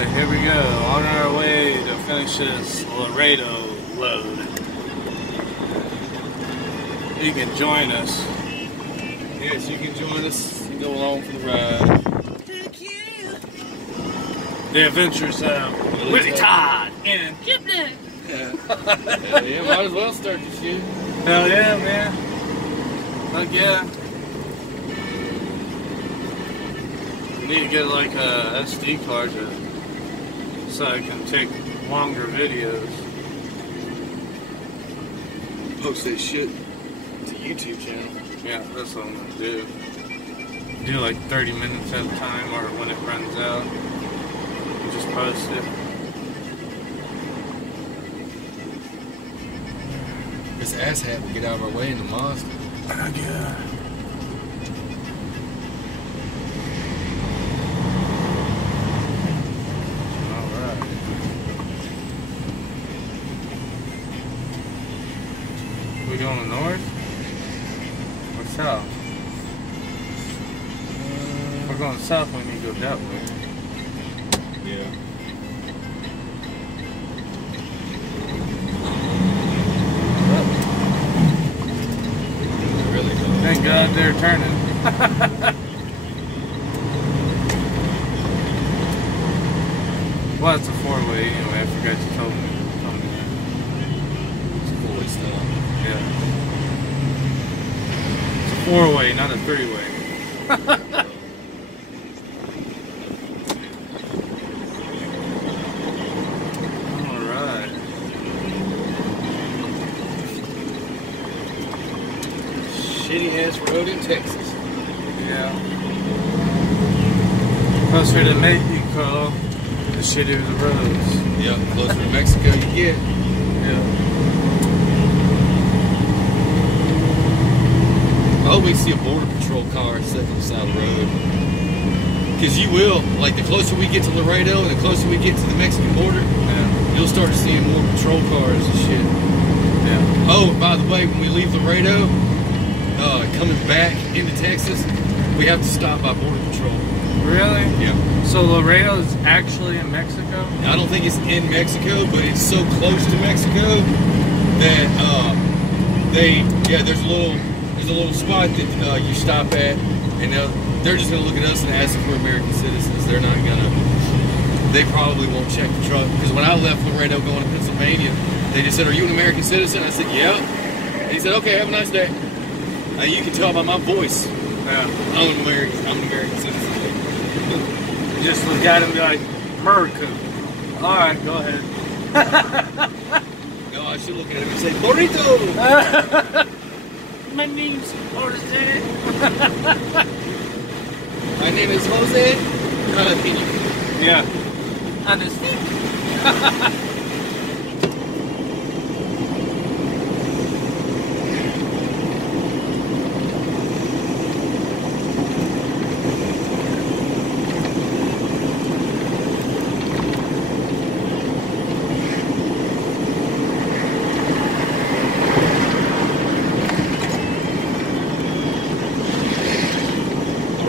Alright, here we go. On our way to finish this Laredo load. You can join us. Yes, you can join us and go along for the ride. The adventures of Willie Todd and Kipling. Yeah. Hell yeah, might as well start the shit. Hell yeah, man. Fuck yeah. We need to get like a SD card so I can take longer videos. Post that shit to YouTube channel. Yeah, that's what I'm gonna do. Do like 30 minutes at a time, or when it runs out, just post it. This asshat will get out of our way in the monster. Yeah. Alright. We going north or south? If we're going south, we need to go that way. Yeah. Thank God they're turning. Well, it's a four-way anyway. I forgot you told me that. It's a four-way stop. Yeah. It's a four-way, not a three-way. Alright. Shitty ass road in Texas. Yeah. Closer to Mexico, the shittier the roads. Yeah, closer to Mexico you get. Yeah. I hope we see a border patrol car set on the side of the road. Because you will, like the closer we get to Laredo and the closer we get to the Mexican border, you'll start seeing more patrol cars and shit. Yeah. Oh, by the way, when we leave Laredo, coming back into Texas, we have to stop by Border Patrol. Really? Yeah. So Laredo is actually in Mexico? I don't think it's in Mexico, but it's so close to Mexico that there's a little spot that you stop at, and they're just gonna look at us and ask if we're American citizens. They're not gonna. They probably won't check the truck, because when I left Laredo going to Pennsylvania, they just said, "Are you an American citizen?" I said, "Yeah." And he said, "Okay, have a nice day." You can tell by my voice. Yeah. I'm an American citizen. You just look at him and be like, America. Alright, go ahead. No, I should look at him and say, Burrito! My name's Jose. My name is Jose Jalapeno. Yeah. On his feet.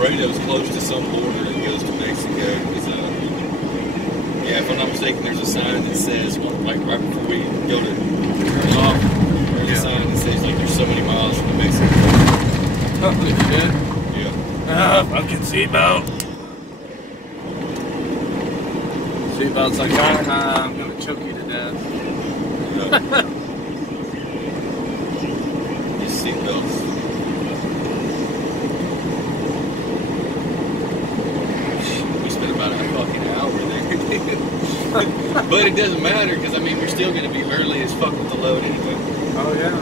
Laredo's close to some border that goes to Mexico. If I'm not mistaken, there's a sign that says, like right before we go to turn off, there's a sign that says like there's so many miles from Mexico. Holy shit. Yeah. Fucking seatbelt. Seatbelt's like, I'm gonna choke you to death. Yeah. These seatbelts. About a fucking hour there. But it doesn't matter, because I mean we're still going to be early as fuck with the load anyway. Oh yeah.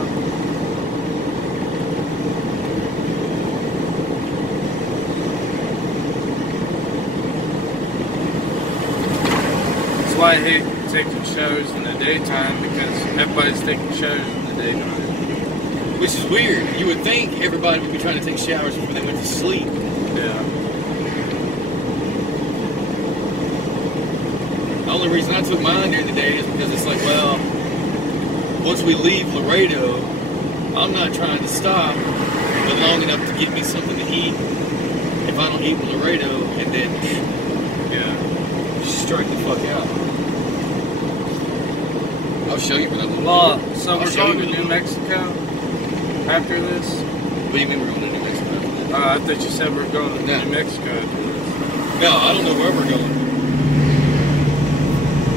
That's why I hate taking shows in the daytime, because everybody's taking shows in the daytime. Which is weird. You would think everybody would be trying to take showers before they went to sleep. Yeah. The only reason I took mine during the day is because it's like, well, once we leave Laredo, I'm not trying to stop but long enough to get me something to eat if I don't eat in Laredo, and then strike the fuck out. I'll show you what I'm doing. Well, so we're going to New Mexico after this? What do you mean we're going to New Mexico after this? I thought you said we're going to New Mexico after this. No, I don't know where we're going.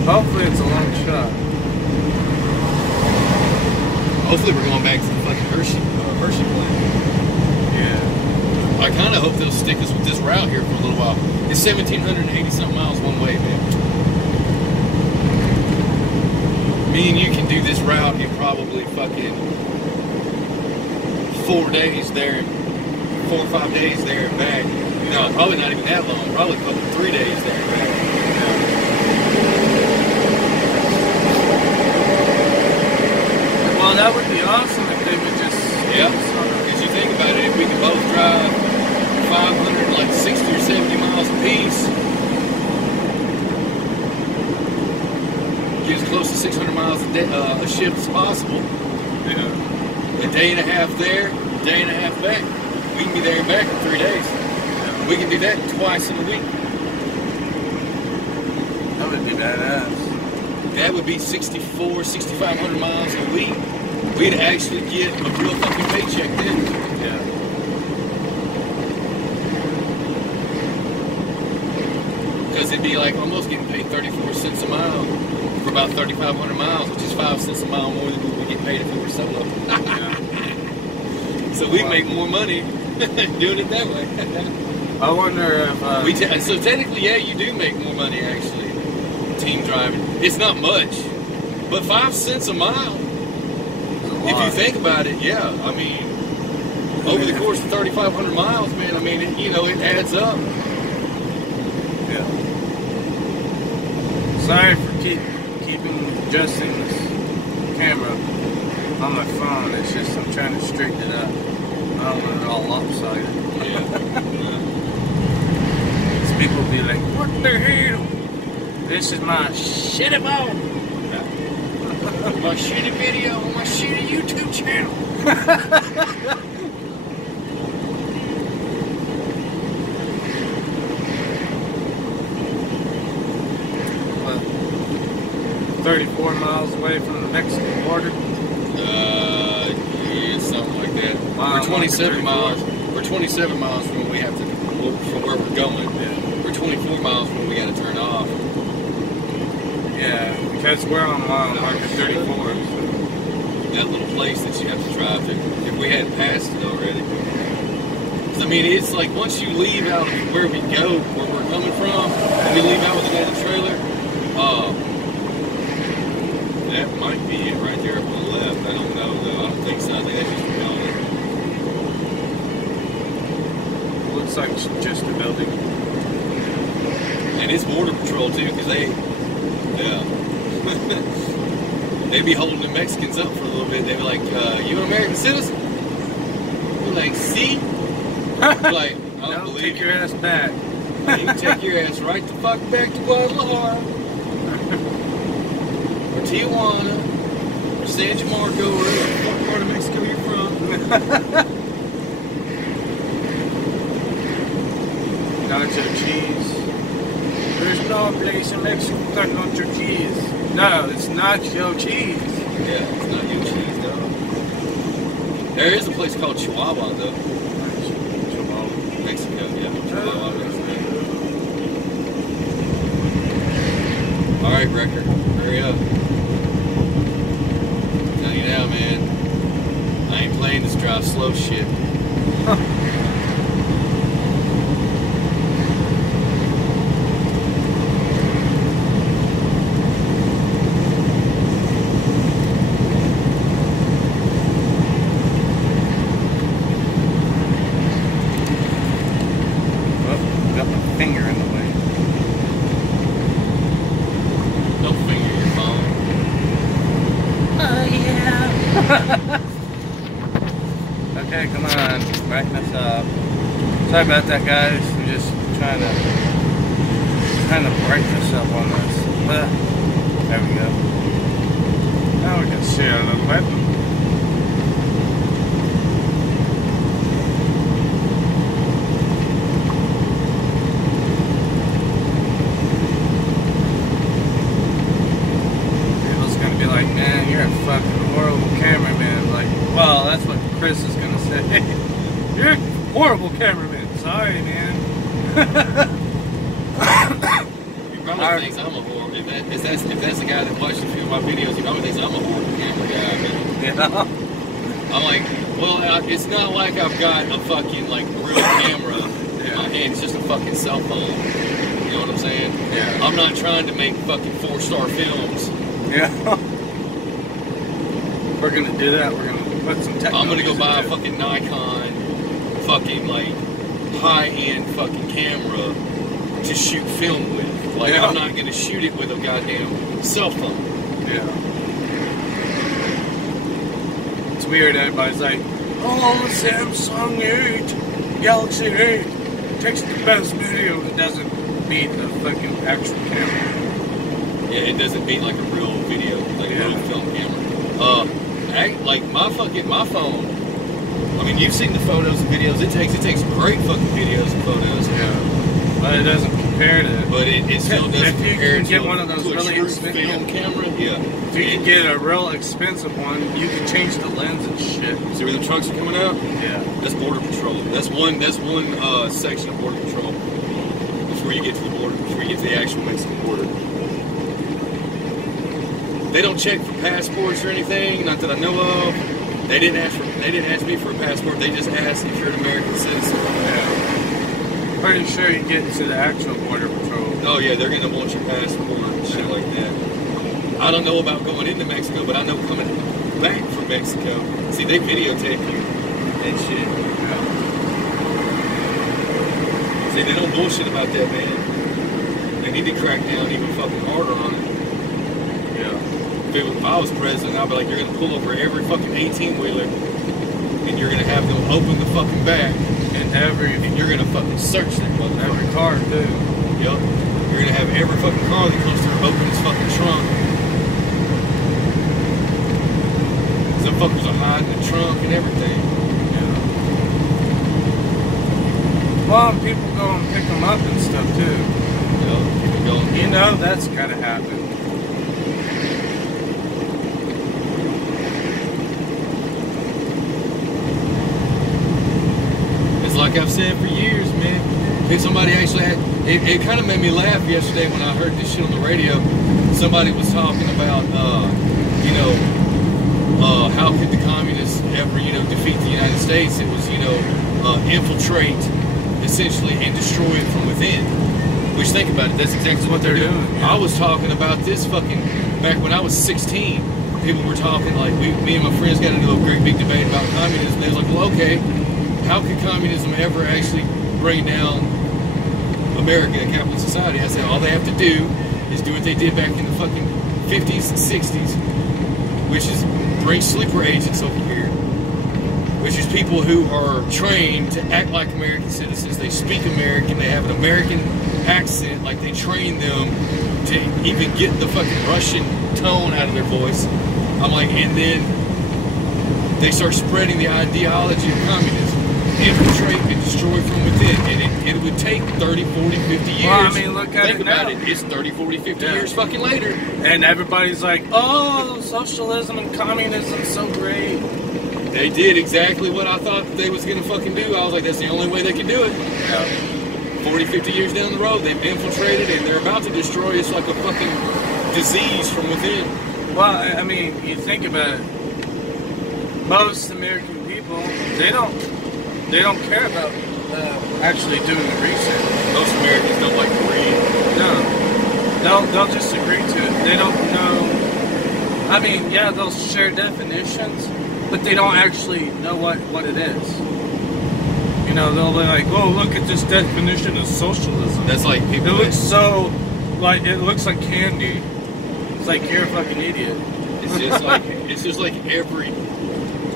Hopefully it's a long shot. Hopefully we're going back to the fucking Hershey plant. Yeah. I kind of hope they'll stick us with this route here for a little while. It's 1,780 something miles one way, man. Me and you can do this route in probably fucking 4 days there, 4 or 5 days there and back. No, probably not even that long. Probably 3 days there and back. Well, that would be awesome if they would just... Yeah, because you think about it, if we could both drive 560 or 70 miles apiece, get as close to 600 miles a shift as possible. Yeah. A day and a half there, a day and a half back. We can be there and back in 3 days. Yeah. We can do that twice in a week. That would be badass. That would be 6,500 miles a week. We'd actually get a real fucking paycheck then. Yeah. Because it'd be like almost getting paid 34 cents a mile for about 3,500 miles, which is 5 cents a mile more than we would get paid if we were solo. So we make more money doing it that way. I wonder if... So technically, yeah, you do make more money actually, team driving. It's not much, but 5 cents a mile, if you think about it, yeah. I mean, over the course of 3,500 miles, man, I mean, it adds up. Yeah. Sorry for keeping adjusting this camera on my phone. It's just I'm trying to straighten it up. I don't want it all lopsided. Yeah. People be like, what the hell? This is my shitty phone. My shitty video on my shitty YouTube channel. What, 34 miles away from the Mexican border? Yeah, something like that. Wow, we're 27 miles. We're 27 miles from where we're going. Yeah. We're 24 miles from where we got to turn off. Yeah, because we're on mile marker 34. So. That little place that you have to drive to, if we hadn't passed it already. I mean, it's like once you leave out where we go, where we're coming from, and we leave out with the trailer, that might be it right there up on the left. I don't know though. I don't think so. I think that's just a building. Looks like just a building. And it's Border Patrol too, because they be holding the Mexicans up for a little bit. They be like, you an American citizen? We're like, see? We're like, I don't believe take your ass back. You can take your ass right the fuck back to Guadalajara. Or Tijuana. Or San Jamarco, or what part of Mexico you're from. Nacho cheese. There's no place in Mexico got nacho cheese. No, it's nacho cheese. Yeah, it's not your cheese, though. There is a place called Chihuahua, though. Chihuahua. Mexico, yeah. Chihuahua, Mexico. Alright, Wrecker. Hurry up. I'm telling you now, man. I ain't playing this drive slow shit. Finger in the way. Don't finger your phone. Oh yeah. Okay, come on, back this up. Sorry about that, guys. We're just trying to break this up on this. But there we go. Now we can see a little bit. man, you're a fucking horrible cameraman. Like, well, that's what Chris is gonna say. You're a horrible cameraman. Sorry, man. He probably thinks I'm a horrible. If that's the guy that watched a few of my videos, he probably thinks I'm a horrible camera guy. Man. Yeah. I'm like, well, it's not like I've got a fucking like real camera in my hand. It's just a fucking cell phone. You know what I'm saying? Yeah. I'm not trying to make fucking 4-star films. Yeah. We're gonna do that. We're gonna put some technology. I'm gonna go buy a fucking Nikon, fucking like high-end fucking camera to shoot film with. Like, yeah. I'm not gonna shoot it with a goddamn cell phone. Yeah. It's weird. Everybody's like, "Oh, the Samsung 8, Galaxy 8 takes the best video." It doesn't beat the fucking actual camera. Yeah, it doesn't beat like a real video, like a real film camera. Like my phone. I mean, you've seen the photos and videos. It takes great fucking videos and photos. Yeah. But it doesn't compare to. But it still doesn't compare to one of those really expensive film camera. Yeah. If you can get a real expensive one, you can change the lens and shit. See where the trucks are coming out? Yeah. That's Border Patrol. That's one section of Border Patrol before you get to the border, before you get to the actual Mexican border. They don't check for passports or anything, not that I know of. They didn't ask me for a passport. They just asked if you're an American citizen. Yeah. Pretty sure you get to the actual Border Patrol. Oh yeah, they're gonna want your passport and shit like that. I don't know about going into Mexico, but I know coming back from Mexico. See, they videotape you and shit. Yeah. See, they don't bullshit about that, man. They need to crack down even fucking harder on it. Yeah. If I was president, I'd be like, you're gonna pull over every fucking 18-wheeler and you're gonna have them open the fucking back And you're gonna fucking search that motherfucker. every car too. Yup. You're gonna have every fucking car that comes through open its fucking trunk. Some fuckers are hiding the trunk and everything. Yeah. Well, and people go and pick them up and stuff too. People going. You know that's gotta happen. Like I've said for years, man. Somebody actually had, it kind of made me laugh yesterday when I heard this shit on the radio. Somebody was talking about, how could the communists ever, defeat the United States? It was, infiltrate, essentially, and destroy it from within. Which, think about it, that's exactly what they're doing. Yeah. I was talking about this fucking, back when I was 16, people were talking, like, me and my friends got into a great big debate about communism. They was like, well, okay, how could communism ever actually bring down America, a capitalist society? I said, all they have to do is do what they did back in the fucking 50s and 60s, which is bring sleeper agents over here, which is people who are trained to act like American citizens. They speak American, they have an American accent, like they train them to even get the fucking Russian tone out of their voice. I'm like, and then they start spreading the ideology of communism. Infiltrate and destroy from within, and it would take 30, 40, 50 years. Well, I mean, look at Think it about now. it. It's 30, 40, 50 years fucking later. And everybody's like, oh, socialism and communism so great. They did exactly what I thought they was going to fucking do. I was like, that's the only way they can do it. Yeah. 40, 50 years down the road, they've infiltrated and they're about to destroy. It's like a fucking disease from within. Well, I mean, you think about it. Most American people, they don't care about actually doing the research. Most Americans don't like to read. No, they'll just agree to it. They don't know. I mean, yeah, they'll share definitions, but they don't actually know what it is. They'll be like, "Oh, look at this definition of socialism." That's like people. It looks so it looks like candy. It's like you're a fucking idiot. It's just like every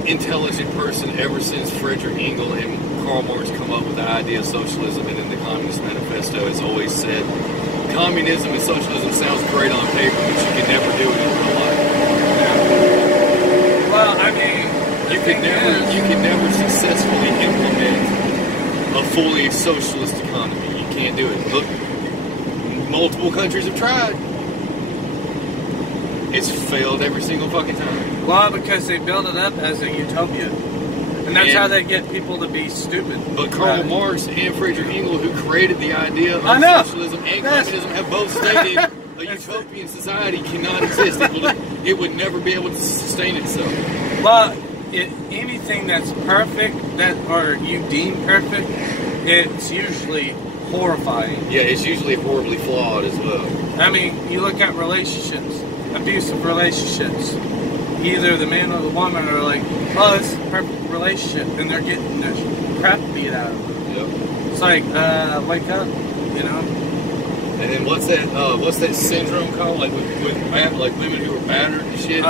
intelligent person ever since Frederick Engel and Karl Marx come up with the idea of socialism, and in the Communist Manifesto has always said communism and socialism sounds great on paper, but you can never do it in real life. Well, I mean, you can never successfully implement a fully socialist economy. You can't do it. Look, multiple countries have tried. It's failed every single fucking time. Well, because they build it up as a utopia. And that's how they get people to be stupid. But Karl Marx and Friedrich Engels, who created the idea of socialism and communism, have both stated a utopian society cannot exist. It would never be able to sustain itself. Well, anything that's perfect, or you deem perfect, it's usually horrifying. Yeah, it's usually horribly flawed as well. I mean, you look at relationships, abusive relationships. Either the man or the woman are like, oh, this is a perfect relationship, and they're getting the crap beat out of them. Yep. It's like, wake up, you know? And then what's that syndrome called? Like with women who are battered and shit?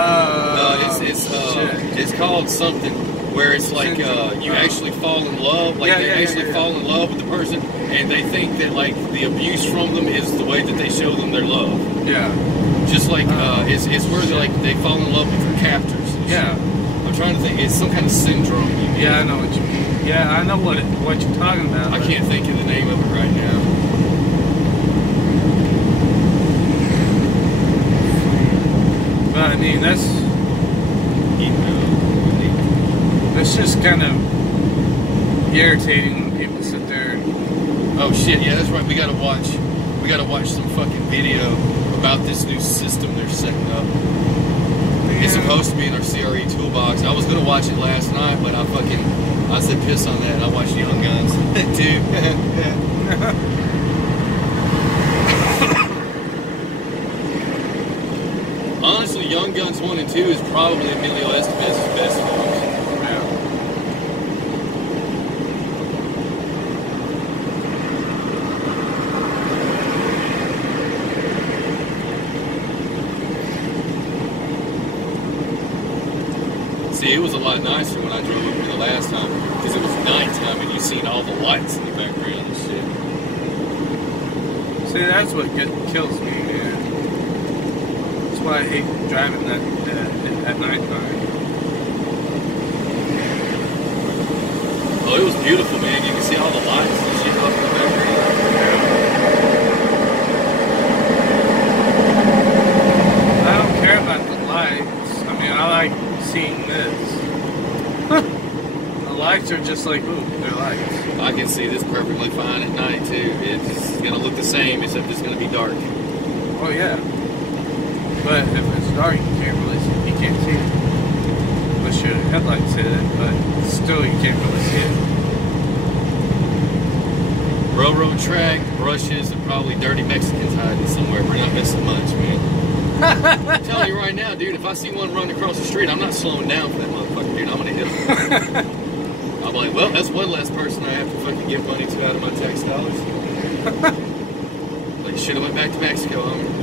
It's called something where it's like you actually fall in love, like they actually fall in love with the person, and they think that like the abuse from them is the way that they show them their love. Yeah. Just like it's where they fall in love with their captors. Yeah. I'm trying to think. It's some kind of syndrome. Yeah, I know what you mean. Yeah, I know what you're talking about. I can't think of the name of it right now. But I mean, that's just kind of irritating when people sit there. Oh shit! Yeah, that's right. We gotta watch some fucking video about this new system they're setting up. Yeah. It's supposed to be in our CRE toolbox. I was gonna watch it last night, but I said piss on that. I watched Young Guns, dude. Honestly, Young Guns 1 and 2 is probably Emilio Estevez's best films. See, it was a lot nicer when I drove up here the last time, because it was nighttime and you seen all the lights in the background and shit. See, that's what kills me, man. That's why I hate driving at nighttime. Oh, it was beautiful, man. You can see all the lights and shit up in the background. I don't care about the lights. I mean, I like seeing this. The lights are just like, ooh, they're lights. I can see this perfectly fine at night too. It's gonna look the same, except it's gonna be dark. Oh yeah. But if it's dark, you can't see it. Unless your headlights hit it, but still you can't really see it. Railroad track, brushes, and probably dirty Mexicans hiding somewhere. We're not missing much, man. I'm telling you right now, dude, if I see one running across the street, I'm not slowing down for that motherfucker, dude. I'm gonna hit him. I'm like, well, that's one less person I have to fucking give money to out of my tax dollars. Like, should have went back to Mexico, homie.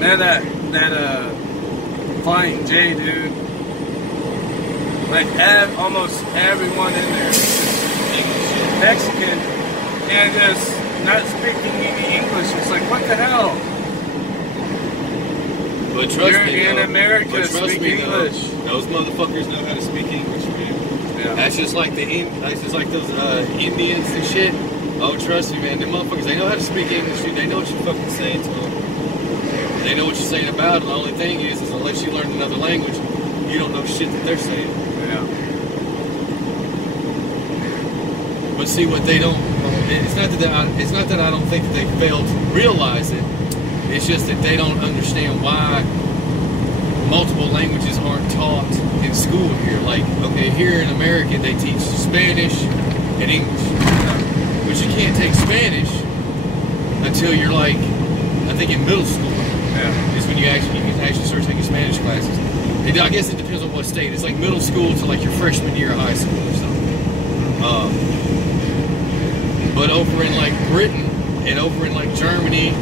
Man, that Flying J, dude. Like, almost everyone in there is Mexican and just not speaking any English. It's like, what the hell? But trust You're me, in America, speak English. Those motherfuckers know how to speak English, man. Yeah. That's just like those Indians and shit. Oh, trust me, man. Them motherfuckers, they know how to speak English, dude. They know what you're fucking saying to them. They know what you're saying about it. The only thing is unless you learn another language, you don't know shit that they're saying. Yeah. But see what they don't. It's not that I don't think that they fail to realize it. It's just that they don't understand why multiple languages aren't taught in school here. Like, okay, here in America they teach Spanish and English, but you can't take Spanish until you're like, I think in middle school. Yeah. Is when you can actually start taking Spanish classes. I guess it depends on what state. It's like middle school to like your freshman year of high school or something. But over in like Britain and over in like Germany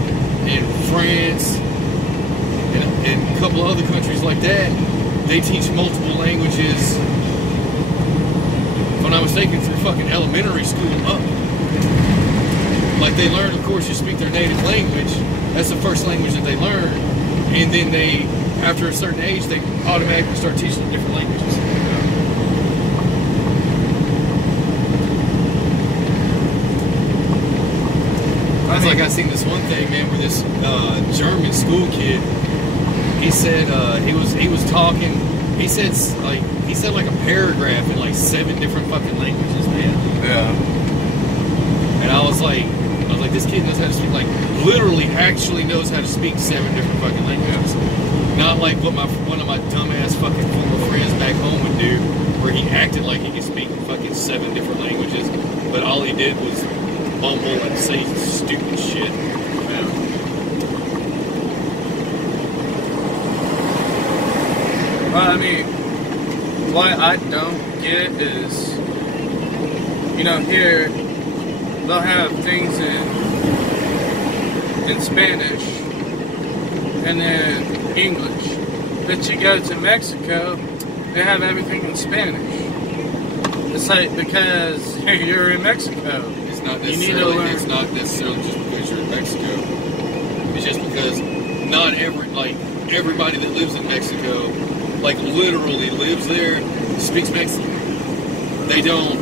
and France and a couple of other countries like that, they teach multiple languages, if I'm not mistaken, through fucking elementary school up. Like they learn, of course, you speak their native language. That's the first language that they learn. And then they, after a certain age, they automatically start teaching them different languages. It's like I seen this one thing, man, where this German school kid, he said he was talking. He said like a paragraph in like 7 different fucking languages, man. Yeah. And I was like, this kid knows how to speak, like, literally actually knows how to speak 7 different fucking languages. Not like what one of my dumbass fucking former friends back home would do, where he acted like he could speak fucking 7 different languages, but all he did was mumble and say stupid shit. Yeah. Well, I mean, what I don't get is, you know, here they'll have things in Spanish and then English. But you go to Mexico, they have everything in Spanish. It's like, because you're in Mexico. It's not necessarily just because you're in Mexico. It's just because not everybody that lives in Mexico, like literally lives there, speaks Mexican. They don't,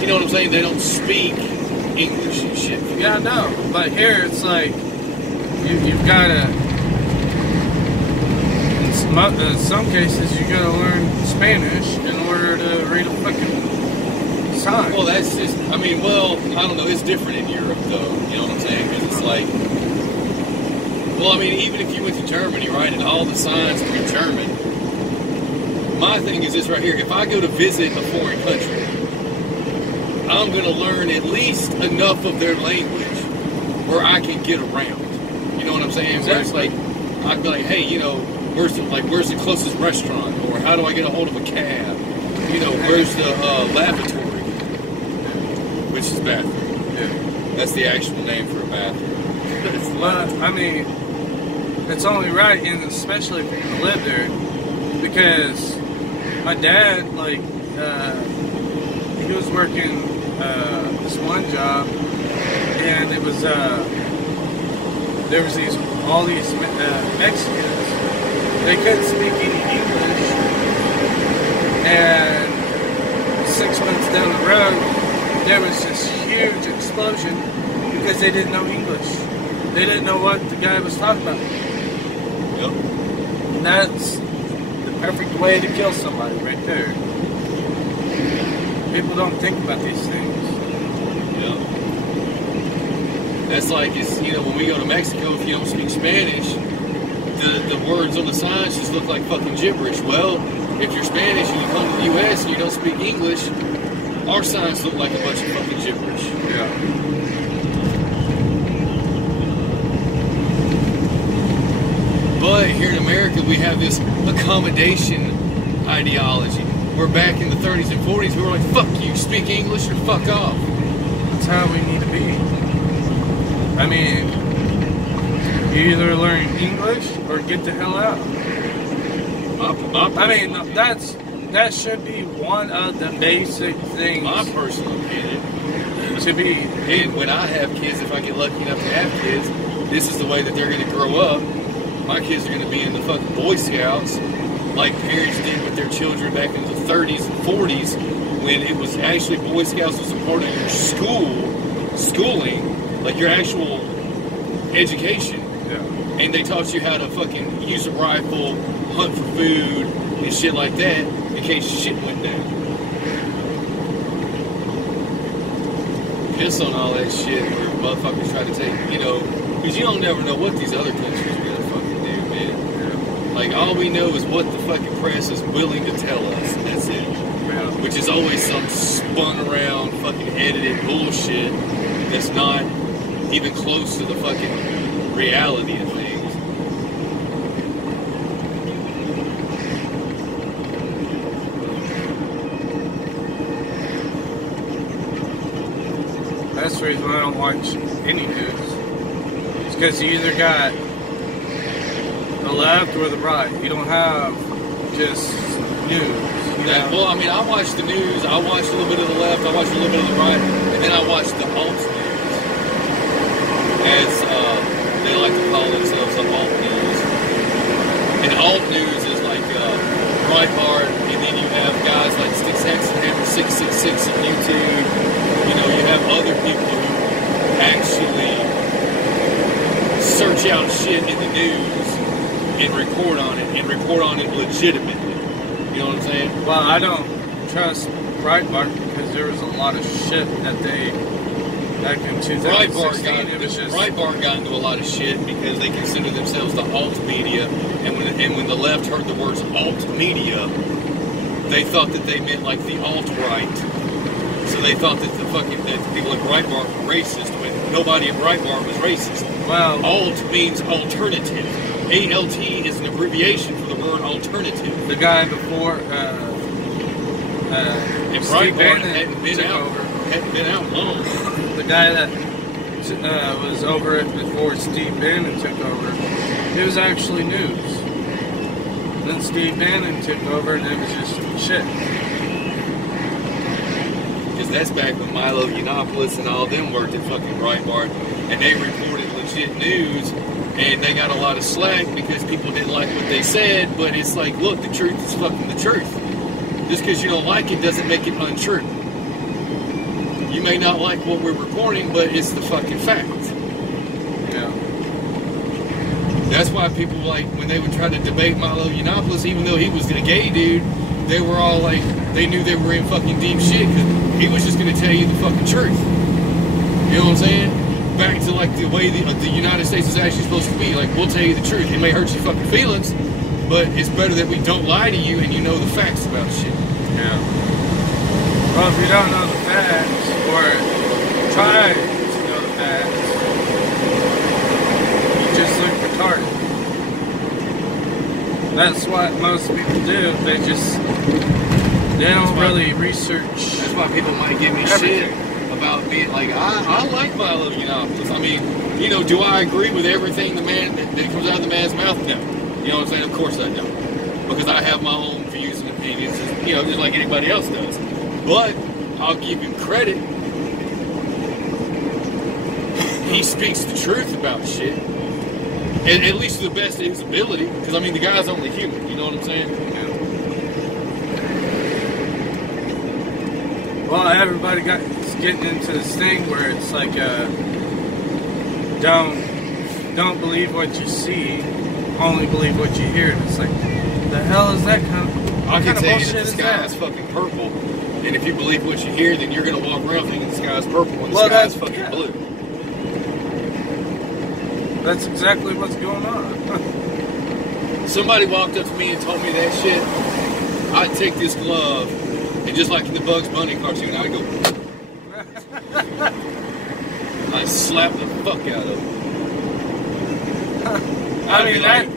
you know what I'm saying? They don't speak English and shit. Yeah, I know. But here it's like, you've got to, in some cases, you got to learn Spanish in order to read a fucking sign. Well, that's just, I mean, well, I don't know. It's different in Europe, though. You know what I'm saying? Because it's like, well, I mean, even if you went to Germany, right, and all the signs are in German, my thing is this right here. If I go to visit a foreign country, I'm going to learn at least enough of their language where I can get around. You know what I'm saying? Exactly. Where it's like, I'd be like, hey, you know, where's the closest restaurant? Or how do I get a hold of a cab? You know, where's the lavatory? Which is bathroom. Yeah. That's the actual name for a bathroom. Well, I mean, it's only right, and especially if you're going to live there, because my dad, like, he was working this one job, and it was there was all these Mexicans. They couldn't speak any English, and 6 months down the road, there was this huge explosion because they didn't know English. They didn't know what the guy was talking about. Yep. And that's the perfect way to kill somebody right there. People don't think about these things. Yeah. That's like, it's, you know, when we go to Mexico, if you don't speak Spanish, the words on the signs just look like fucking gibberish. Well, if you're Spanish and you come to the U.S. and you don't speak English, our signs look like a bunch of fucking gibberish. Yeah. But here in America, we have this accommodation ideology. We're back in the 30s and 40s, we were like, fuck you, speak English or fuck off. That's how we need to be. I mean, you either learn English or get the hell out. I mean, that should be one of the basic things. My personal opinion. To be. And when I have kids, if I get lucky enough to have kids, this is the way that they're going to grow up. My kids are going to be in the fucking Boy Scouts, like parents did with their children back in the 30s and 40s, when it was actually Boy Scouts was a part of your schooling, like your actual education. Yeah. And they taught you how to fucking use a rifle, hunt for food, and shit like that, in case shit went down. Piss on all that shit where motherfuckers try to take, you know, because you don't never know what these other countries are going to fucking do, man. Yeah. Like, all we know is what the fucking press is willing to tell us, and that's it. Yeah. Which is always some spun around, fucking edited bullshit that's not even close to the fucking reality of things. That's the reason I don't watch any news. It's because you either got the left or the right. You don't have just news. Well, I mean, I watch the news. I watch a little bit of the left. I watch a little bit of the right, and then I watch the alt news, as they like to call themselves, the alt news. And alt news is like Breitbart, and then you have guys like Sticks Hexenhammer 666 on YouTube. You know, you have other people who actually punch out shit in the news and report on it legitimately. You know what I'm saying? Well, I don't trust Breitbart because there was a lot of shit that they back in 2016. Breitbart got into a lot of shit because they consider themselves the alt media, and when the left heard the words alt media, they thought that they meant like the alt right. So they thought that that people at Breitbart were racist when nobody at Breitbart was racist. Well, alt means alternative. ALT is an abbreviation for the word alternative. The guy before and Steve Breitbart Bannon hadn't been out long. The guy that was over it before Steve Bannon took over, it was actually news. And then Steve Bannon took over and it was just shit. Because that's back when Milo Yiannopoulos and all them worked at fucking Breitbart, and they reported legit news, and they got a lot of slack because people didn't like what they said, but it's like, look, the truth is fucking the truth. Just because you don't like it doesn't make it untrue. You may not like what we're reporting, but it's the fucking fact. Yeah. That's why people, like, when they would try to debate Milo Yiannopoulos, even though he was a gay dude, they were all like, they knew they were in fucking deep shit because he was just going to tell you the fucking truth. You know what I'm saying? Back to, like, the way the United States is actually supposed to be. Like, we'll tell you the truth. It may hurt your fucking feelings, but it's better that we don't lie to you and you know the facts about shit. Yeah. Well, if you don't know the facts, or try to know the facts, you just look retarded. That's what most people do. They don't really research. That's why people might give me everything. Shit about being like, I like Milo Yiannopoulos. I mean, you know, do I agree with everything that comes out of the man's mouth? No. You know what I'm saying? Of course I don't. Because I have my own views and opinions, you know, just like anybody else does. But I'll give him credit. He speaks the truth about shit. At least to the best of his ability. Because, I mean, the guy's only human. You know what I'm saying? Well, everybody is getting into this thing where it's like, don't believe what you see, only believe what you hear. And it's like, the hell is that kind of I can tell you bullshit that the is sky that? is fucking purple. And if you believe what you hear, then you're going to walk around thinking the sky is purple when the sky is fucking blue. That's exactly what's going on. Somebody walked up to me and told me that shit. I'd take this glove, and just like in the Bugs Bunny cartoon, I'd go... I'd slap the fuck out of him. I mean, like,